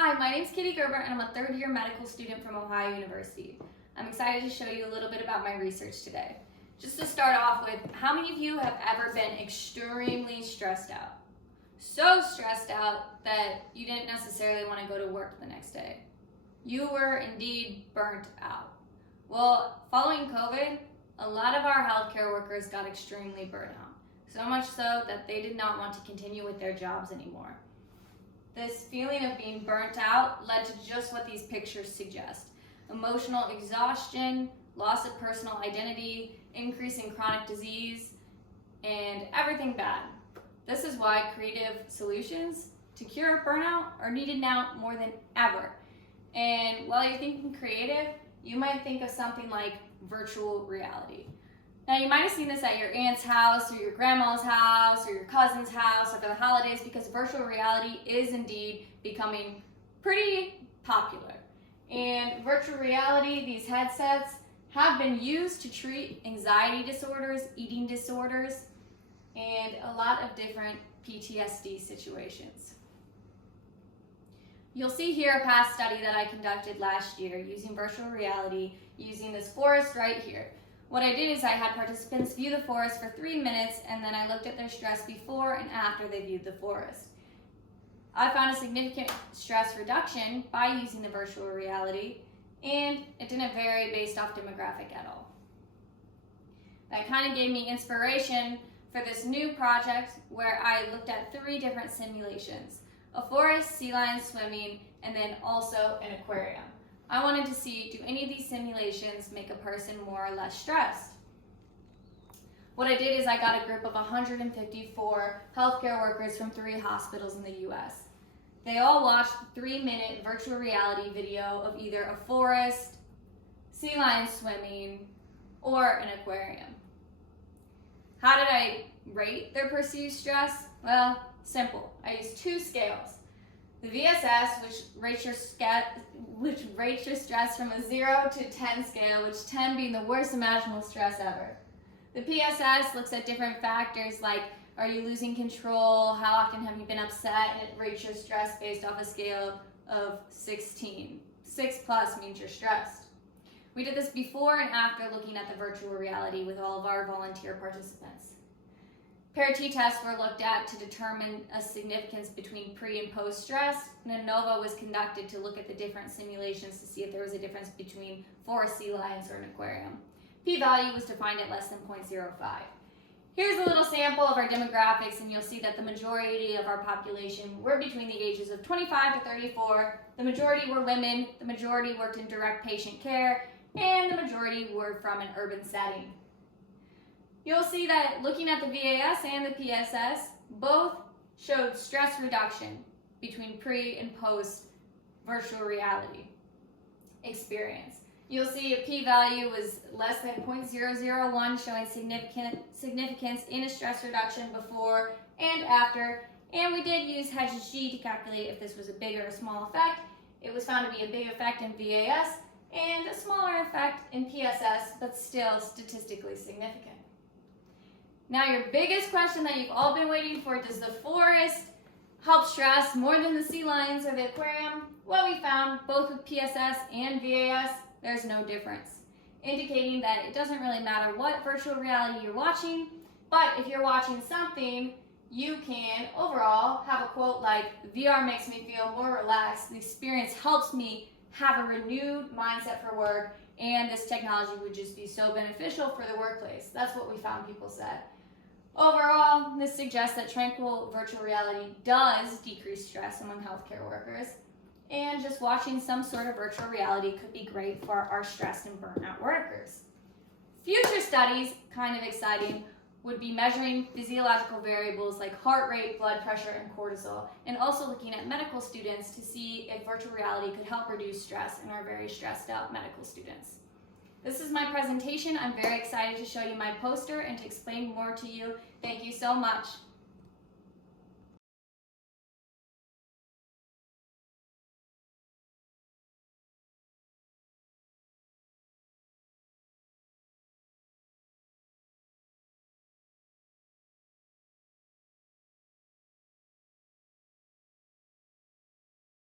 Hi, my name is Gerber and I'm a third-year medical student from Ohio University. I'm excited to show you a little bit about my research today. Just to start off with, how many of you have ever been extremely stressed out? So stressed out that you didn't necessarily want to go to work the next day. You were indeed burnt out. Well, following COVID, a lot of our healthcare workers got extremely burnt out. So much so that they did not want to continue with their jobs anymore. This feeling of being burnt out led to just what these pictures suggest: emotional exhaustion, loss of personal identity, increase in chronic disease, and everything bad. This is why creative solutions to cure burnout are needed now more than ever. And while you're thinking creative, you might think of something like virtual reality. Now, you might have seen this at your aunt's house or your grandma's house or your cousin's house over the holidays, because virtual reality is indeed becoming pretty popular. And virtual reality, these headsets, have been used to treat anxiety disorders, eating disorders, and a lot of different PTSD situations. You'll see here a past study that I conducted last year using virtual reality, using this forest right here. What I did is I had participants view the forest for 3 minutes, and then I looked at their stress before and after they viewed the forest. I found a significant stress reduction by using the virtual reality, and it didn't vary based off demographic at all. That kind of gave me inspiration for this new project where I looked at 3 different simulations: a forest, sea lions swimming, and then also an aquarium. I wanted to see, do any of these simulations make a person more or less stressed? What I did is I got a group of 154 healthcare workers from 3 hospitals in the US. They all watched a 3-minute virtual reality video of either a forest, sea lions swimming, or an aquarium. How did I rate their perceived stress? Well, simple. I used 2 scales. The VSS, which rates your stress from a 0 to 10 scale, which 10 being the worst imaginable stress ever. The PSS looks at different factors like, are you losing control? How often have you been upset? And it rates your stress based off a scale of 16. 6+ means you're stressed. We did this before and after looking at the virtual reality with all of our volunteer participants. Pair-T tests were looked at to determine a significance between pre and post stress, and ANOVA was conducted to look at the different simulations to see if there was a difference between forest, sea lions, or an aquarium. P-value was defined at less than 0.05. Here's a little sample of our demographics, and you'll see that the majority of our population were between the ages of 25 to 34. The majority were women, the majority worked in direct patient care, and the majority were from an urban setting. You'll see that looking at the VAS and the PSS, both showed stress reduction between pre and post virtual reality experience. You'll see a p-value was less than 0.001, showing significance in a stress reduction before and after. And we did use HG to calculate if this was a big or a small effect. It was found to be a big effect in VAS and a smaller effect in PSS, but still statistically significant. Now, your biggest question that you've all been waiting for: does the forest help stress more than the sea lions or the aquarium? Well, we found both with PSS and VAS, there's no difference, indicating that it doesn't really matter what virtual reality you're watching, but if you're watching something, you can overall have a quote like, VR makes me feel more relaxed, the experience helps me have a renewed mindset for work, and this technology would just be so beneficial for the workplace. That's what we found people said. Overall, this suggests that Tranquil virtual reality does decrease stress among healthcare workers, and just watching some sort of virtual reality could be great for our stressed and burnt out workers. Future studies, kind of exciting, would be measuring physiological variables like heart rate, blood pressure, and cortisol, and also looking at medical students to see if virtual reality could help reduce stress in our very stressed out medical students. This is my presentation. I'm very excited to show you my poster and to explain more to you. Thank you so much.